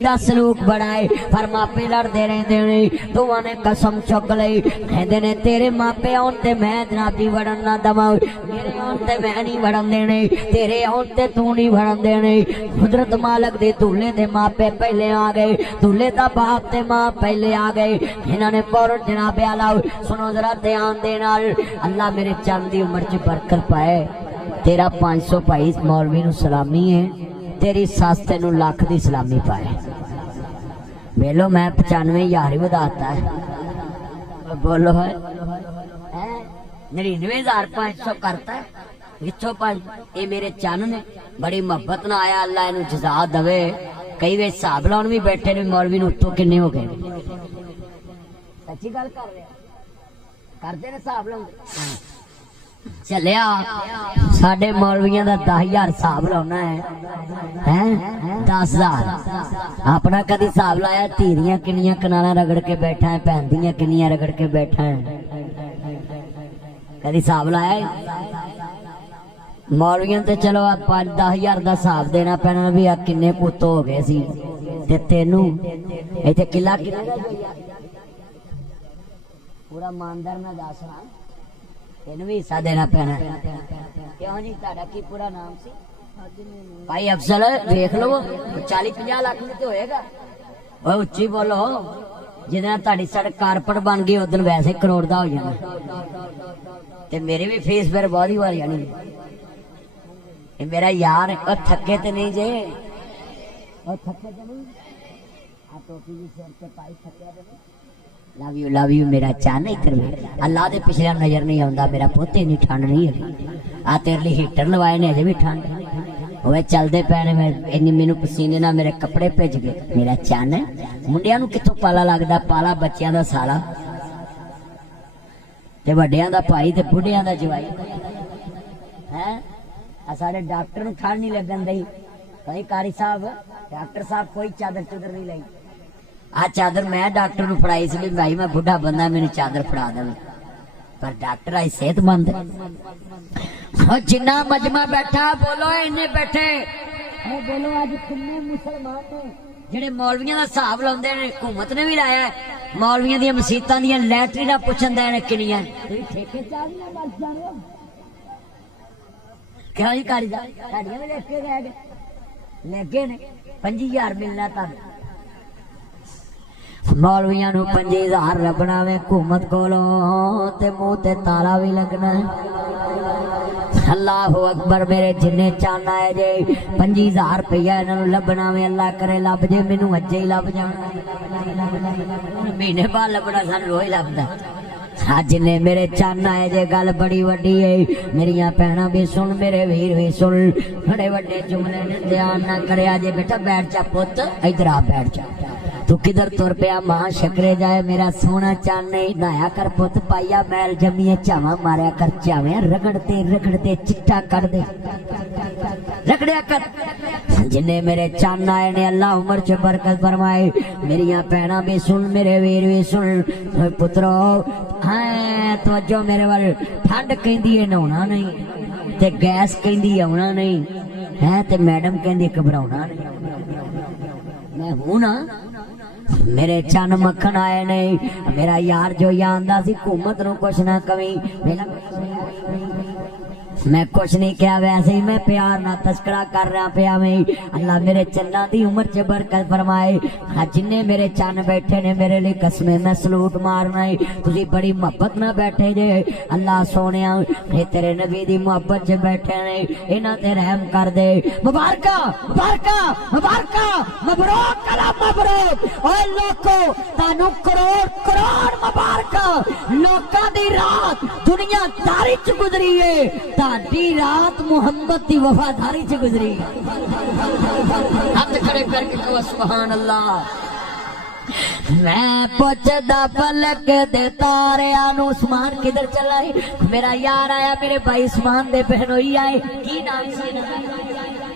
دا سلوک بڑھائے پر ماپے لڑتے رہتے ہیں دونوں نے قسم چک لئی کہندے نے تیرے ماپے آن تے میں جنابی وڑن نہ دواں میرے آن تے میں نہیں وڑن دینے تیرے آن تے تو نہیں وڑن دینے قدرت مالک دے دولے دے ماپے پہلے آ گئے دولے دا باپ تے ماں پہلے آ گئے انہاں نے فوراً جناب اعلیٰ سنو ذرا دھیان دے نال اللہ میرے چند دی عمر چ برکت پائے تیرا 500 بھائی مولوی نو سلامی ہے تیری ساس تینوں لاکھ دی سلامی پائے بیلو میں 95,000 ہی بداتا ہے بولو ہے 99,500 کرتا ہے وچوں اے میرے چن نے بڑی محبت نہ آیا اللہ انہوں جزا دوے کئی وے حساب لاؤن بھی بیٹھے نے مولوی نو اتوں کنے ہو گئے سچی گل کر رہے کرتے نے حساب لاؤن چلیا ساڑھے مولویاں دا 10,000 حساب لاؤنا ہے 10,000 اپنا کدی حساب لایا تیریاں کنیاں کنانا رگڑ کے بیٹھا ہے پہندیاں کنیاں رگڑ کے بیٹھا ہے کدی حساب لایا مولویاں تے چلو 5-10,000 دا حساب دینا پینا بھی کنے کتو ہو گئے سی تے تینوں ایتھے قلعہ پورا ماندر نہ جا سنا تینوں بھی حصہ دینا پینا کیوں جی تہاڈا کی پورا نام سی بھائی افضل دیکھ لو 40-50 لاکھ میں تو ہوئے گا اوے اچھی بولو جدن تہاڈی سڑک کارپٹ بن گئی ادن ویسے کروڑ دا ہو جانا تے میری بھی فیس پھر بہت ہی بڑھ جانی اے میرا یار تھکے تے نہیں جے تھکے تے نہیں آ ٹوپی بھی سر تے پائی تھکیا تے نہیں لو یو میرا چاہ نہیں کر اللہ دے پچھلے نظر نہیں آندا میرا پوتے نہیں ٹھنڈ نہیں ہے آ تیرے لیے ہیٹر لوائے نے اجے بھی ٹھنڈ ہوئے چلدے پینے میں اینی مینوں پسینے نہ میرے کپڑے بھج گئے میرا چان ہے منڈیاں نوں کتھوں پالا لگدا پالا بچیاں دا سالا تے وڈیاں دا بھائی تے بڈھیاں دا جوائی ہیں ساڈے ڈاکٹر نوں ٹھنڈ نہیں لگن دئی کوئی قاری صاحب ڈاکٹر صاحب کوئی چادر چادر نہیں لائی آ چادر میں ڈاکٹر نو پڑھائی سی بھائی میں بڑھا بندہ میری چادر پڑھا دیں پر ڈاکٹر آئی صحت مند جنہ مجمع بیٹھا بولو انہیں بیٹھے بولو آج کنے مسلمان نے جڑے مولویاں دا حساب لاندے نے حکومت نے بھی لایا ہے مولویاں دی مسجداں دی لیٹریناں پوچھن دے نے کنیاں ٹھیکے چاہیے بس جانے کیوں جی کاری دا ساڈیاں وی لے کے گئے لگے نے 5,000 ملنا تانوں مولویاں نو 5,000 لبنا وے حکومت کولوں تے منہ تے تالا بھی لگنا اللہ اکبر میرے جنے چاہنا ہے جے 5,000 روپیہ انہاں نو لبنا وے اللہ کرے لب جے مینوں اجے ہی لب جانا مہینے بعد لبنا سن روز لبدا اج نے میرے چاہنا ہے جے گل بڑی وڈی ہے میریاں بہناں بھی سن میرے ویر بھی سن بڑے وڈے جملے نے دھیان نہ کریا جے بیٹا بیٹھ جا پت ادھر آ بیٹھ جا تو کدھر تر پیا ماں شکرے جائے میرا سونا چانے نایا کر پت پائیا میل جمیے چاواں ماریا کر چاویں رگڑتے چٹا کر دے رگڑیا کر جنے میرے چان آئے نے اللہ عمر چ برکت فرمائے میریاں بہناں بھی سن میرے ویر بھی سن پترو ہاں توجہ میرے ول ٹھنڈ کہندی ہے نہونا نہیں تے گیس کہندی آونا نہیں ہے تے میڈم کہندی گھبراونا نہیں میں ہوں نا میرے چن مکھن آئے نہیں میرا یار جو آندا سی حکومت نو کچھ نہ کمی میں کچھ نہیں کیا ویسے ہی میں پیار نہ تذکرہ کر رہا پیا میں اللہ میرے چنا دی عمر چ برکت فرمائے جنے میرے چن بیٹھے نے میرے لیے قسمیں میں سلوٹ مارنا ہے تسی بڑی محبت نہ بیٹھے جے اللہ سونیا اے تیرے نبی دی محبت چ بیٹھے نے انہاں تے رحم کر دے مبارکہ مبارکہ مبارکہ مبروک کلا مبروک اوے لوکو تانوں کروڑ مبارکہ لوکاں دی رات دنیا داری چ گزری ہے دی رات محمد دی وفاداری سے گزری ہاتھ کھڑے کر کے کہو سبحان اللہ میں پوچھدا فلک دے تاریاں نو عثمان کدھر چلا ہے میرا یار آیا میرے بھائی عثمان دے بہنوئی آئے کی نام سے